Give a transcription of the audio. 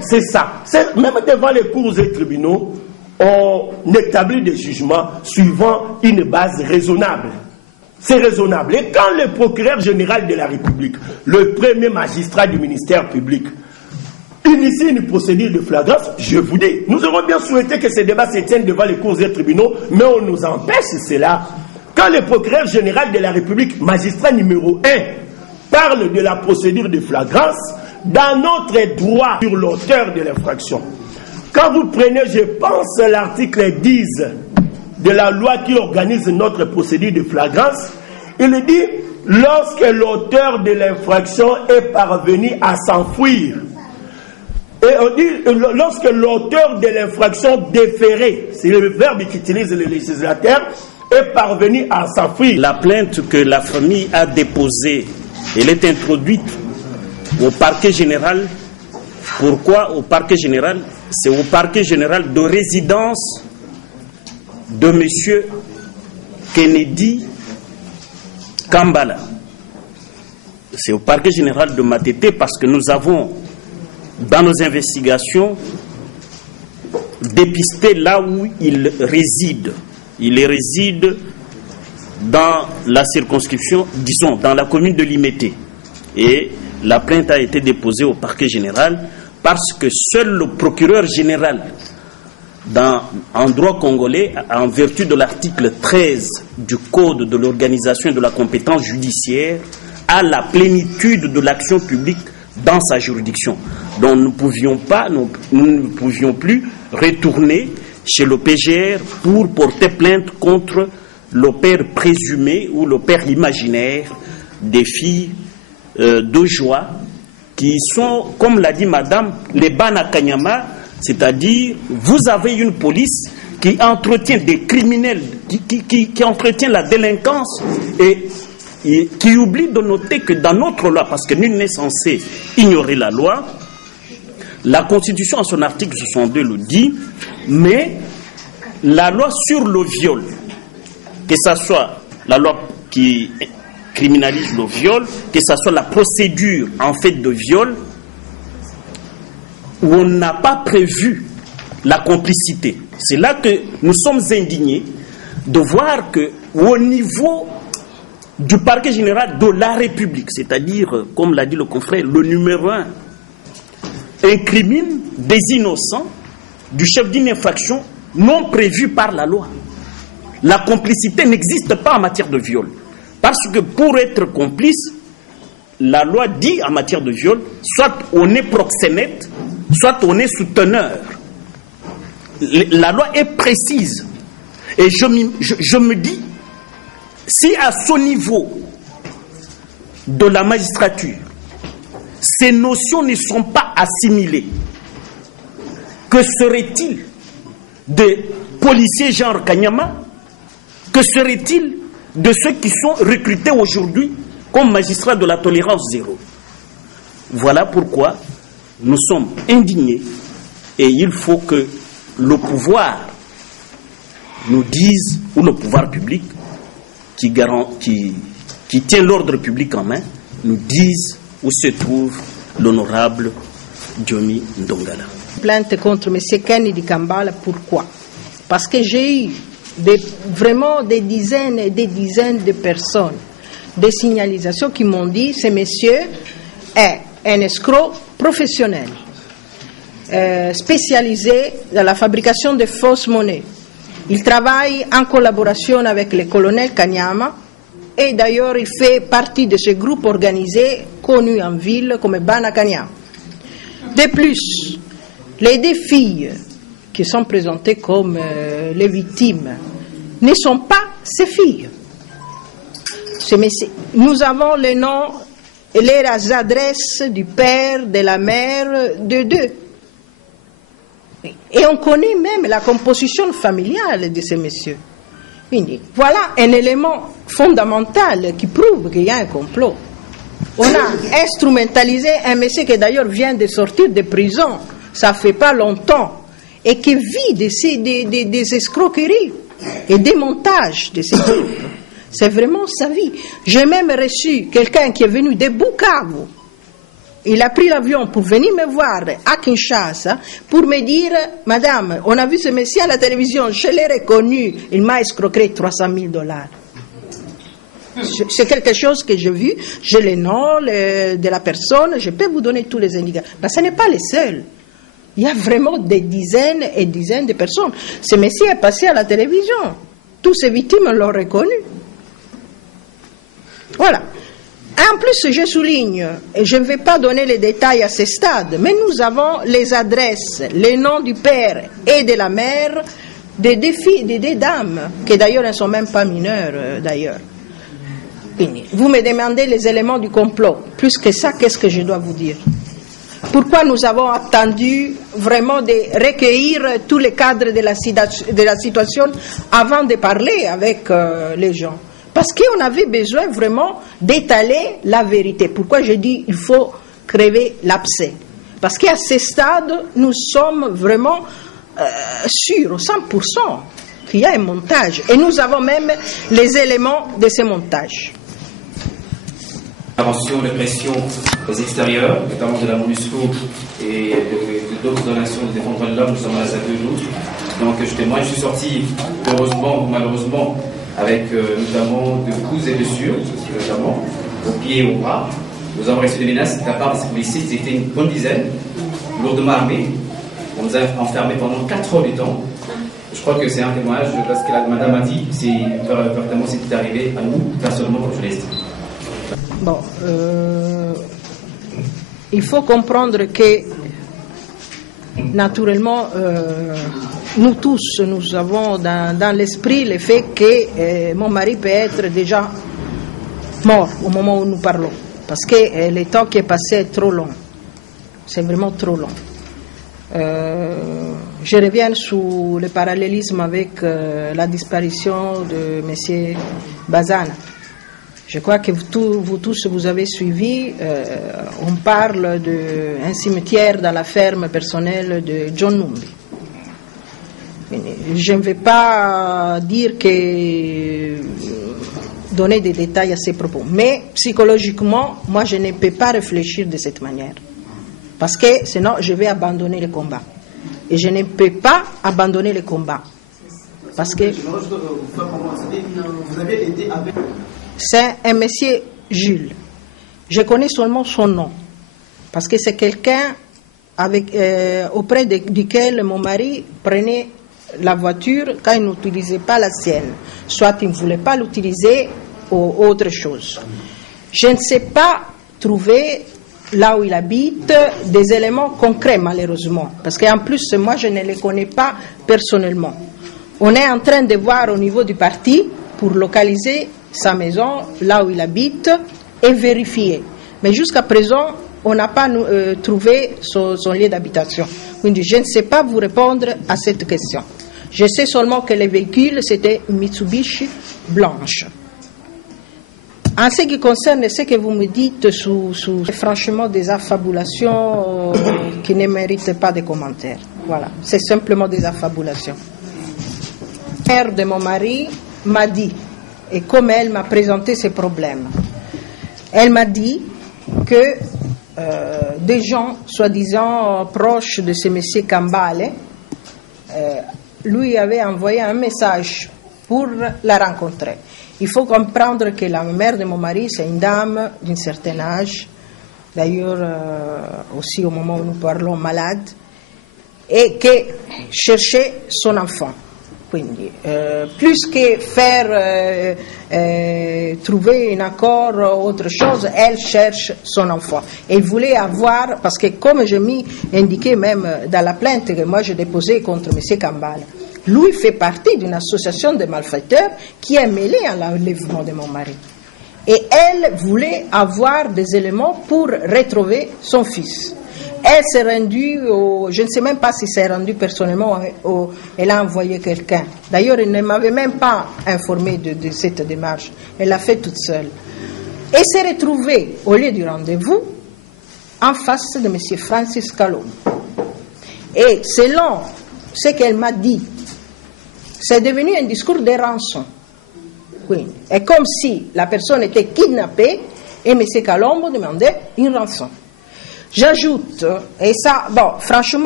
C'est ça. Même devant les cours et tribunaux, on établit des jugements suivant une base raisonnable. C'est raisonnable. Et quand le procureur général de la République, le premier magistrat du ministère public, initie une procédure de flagrance, je vous dis, nous aurons bien souhaité que ces débats se tiennent devant les cours et tribunaux, mais on nous empêche cela. Quand le procureur général de la République, magistrat numéro 1, parle de la procédure de flagrance, dans notre droit sur l'auteur de l'infraction, quand vous prenez, je pense, l'article 10 de la loi qui organise notre procédure de flagrance, il dit, lorsque l'auteur de l'infraction est parvenu à s'enfuir, et on dit, lorsque l'auteur de l'infraction déférée, c'est le verbe qu'utilise le législateur, est parvenu à s'enfuir. La plainte que la famille a déposée, elle est introduite au parquet général. Pourquoi au parquet général? C'est au parquet général de résidence de M. Kennedy Kambala. C'est au parquet général de Matete parce que nous avons, dans nos investigations, dépisté là où il réside. Il réside dans la circonscription, disons, dans la commune de Limete. Et la plainte a été déposée au parquet général parce que seul le procureur général, en droit congolais, en vertu de l'article 13 du Code de l'organisation et de la compétence judiciaire, a la plénitude de l'action publique dans sa juridiction. Donc nous ne pouvions plus retourner chez le PGR pour porter plainte contre le père présumé ou le père imaginaire des filles de joie qui sont, comme l'a dit madame, les Bana Kanyama, c'est-à-dire vous avez une police qui entretient des criminels, qui entretient la délinquance et qui oublie de noter que dans notre loi, parce que nul n'est censé ignorer la loi, la Constitution en son article 62 le dit, mais la loi sur le viol, que ce soit la loi qui criminalise le viol, que ce soit la procédure en fait de viol, où on n'a pas prévu la complicité. C'est là que nous sommes indignés de voir qu'au niveau du parquet général de la République, c'est-à-dire, comme l'a dit le confrère, le numéro 1, incrimine des innocents du chef d'une infraction non prévue par la loi. La complicité n'existe pas en matière de viol. Parce que pour être complice, la loi dit en matière de viol, soit on est proxénète, soit on est souteneur. La loi est précise. Et je me dis, si à ce niveau de la magistrature, ces notions ne sont pas assimilées, que serait-il des policiers genre Kanyama? Que serait-il de ceux qui sont recrutés aujourd'hui comme magistrats de la tolérance zéro? Voilà pourquoi nous sommes indignés et il faut que le pouvoir nous dise, ou le pouvoir public qui tient l'ordre public en main, nous dise où se trouve l'honorable Diomi Ndongala. Plainte contre M. Kennedy Kambala, pourquoi? Parce que j'ai eu vraiment des dizaines et des dizaines de personnes, des signalisations qui m'ont dit ce monsieur est un escroc professionnel, spécialisé dans la fabrication de fausses monnaies. Il travaille en collaboration avec le colonel Kanyama et d'ailleurs il fait partie de ce groupe organisé connu en ville comme Bana Kanyama. De plus, les deux filles qui sont présentées comme les victimes ne sont pas ces filles. Nous avons les noms et les adresses du père, de la mère, de deux. Et on connaît même la composition familiale de ces messieurs. Voilà un élément fondamental qui prouve qu'il y a un complot. On a instrumentalisé un monsieur qui d'ailleurs vient de sortir de prison, ça fait pas longtemps, et qui vit des escroqueries et des montages de ces groupes. C'est vraiment sa vie. J'ai même reçu quelqu'un qui est venu de Bukavu, il a pris l'avion pour venir me voir à Kinshasa pour me dire « Madame, on a vu ce monsieur à la télévision, je l'ai reconnu, il m'a escroqué $300,000. » C'est quelque chose que j'ai vu, j'ai les noms de la personne, je peux vous donner tous les indications. Mais ce n'est pas les seuls. Il y a vraiment des dizaines et dizaines de personnes. Ce monsieur est passé à la télévision. Toutes ces victimes l'ont reconnu. Voilà. En plus, je souligne, et je ne vais pas donner les détails à ce stade, mais nous avons les adresses, les noms du père et de la mère des deux dames, qui d'ailleurs ne sont même pas mineures d'ailleurs. Vous me demandez les éléments du complot. Plus que ça, qu'est-ce que je dois vous dire? Pourquoi nous avons attendu vraiment de recueillir tous les cadres de la situation avant de parler avec les gens? Parce qu'on avait besoin vraiment d'étaler la vérité. Pourquoi je dis qu'il faut crever l'abcès? Parce qu'à ce stade, nous sommes vraiment sûrs, 100%, qu'il y a un montage. Et nous avons même les éléments de ce montage. Intervention de pression aux extérieurs, notamment de la MONUSCO et d'autres donations de défendre l'homme, nous sommes à la salle de jour. Donc je témoigne, je suis sorti, heureusement ou malheureusement, avec notamment de coups et blessures, notamment aux pieds et aux bras. Nous avons reçu des menaces de la part de ces policiers, ils étaient une bonne dizaine, lourdement armés. On nous a enfermés pendant 4 heures de temps. Je crois que c'est un témoignage parce que la madame a dit, c'est vraiment ce qui est arrivé à nous, personnellement, comme journaliste. Bon, il faut comprendre que, naturellement, nous tous, nous avons dans l'esprit le fait que mon mari peut être déjà mort au moment où nous parlons. Parce que le temps qui est passé est trop long. C'est vraiment trop long. Je reviens sur le parallélisme avec la disparition de M. Bazana. Je crois que vous tous, vous avez suivi, on parle d'un cimetière dans la ferme personnelle de John Numbi. Je ne vais pas dire que donner des détails à ces propos, mais psychologiquement, moi je ne peux pas réfléchir de cette manière. Parce que sinon, je vais abandonner le combat. Et je ne peux pas abandonner le combat. Parce que c'est un monsieur Jules. Je connais seulement son nom. Parce que c'est quelqu'un auprès duquel mon mari prenait la voiture quand il n'utilisait pas la sienne. Soit il ne voulait pas l'utiliser ou autre chose. Je ne sais pas trouver là où il habite des éléments concrets malheureusement. Parce qu'en plus, moi je ne les connais pas personnellement. On est en train de voir au niveau du parti pour localiser sa maison, là où il habite, et vérifier. Mais jusqu'à présent, on n'a pas trouvé son lieu d'habitation. Donc je ne sais pas vous répondre à cette question. Je sais seulement que le véhicule, c'était une Mitsubishi blanche. En ce qui concerne ce que vous me dites c'est franchement des affabulations qui ne méritent pas de commentaires. Voilà, c'est simplement des affabulations. La mère de mon mari m'a dit, et comme elle m'a présenté ses problèmes, elle m'a dit que des gens, soi-disant proches de ce monsieur Kambale, lui avait envoyé un message pour la rencontrer. Il faut comprendre que la mère de mon mari, c'est une dame d'un certain âge, d'ailleurs aussi au moment où nous parlons malade, et qui cherchait son enfant. Quindi, plus que faire trouver un accord ou autre chose, elle cherche son enfant. Et il voulait avoir, parce que comme je m'y indiquais même dans la plainte que moi j'ai déposée contre M. Kambale, lui fait partie d'une association de malfaiteurs qui est mêlée à l'enlèvement de mon mari. Et elle voulait avoir des éléments pour retrouver son fils. Elle s'est rendue, je ne sais même pas si s'est rendue personnellement ou elle a envoyé quelqu'un. D'ailleurs, elle ne m'avait même pas informé de cette démarche. Elle l'a fait toute seule. Et s'est retrouvée, au lieu du rendez-vous, en face de M. Francis Kalom. Et selon ce qu'elle m'a dit, c'est devenu un discours de rançon. Quindi, è comme si la personne était kidnappée et M. Kalombo demandait une rançon. J'ajoute, et ça, bon, franchement,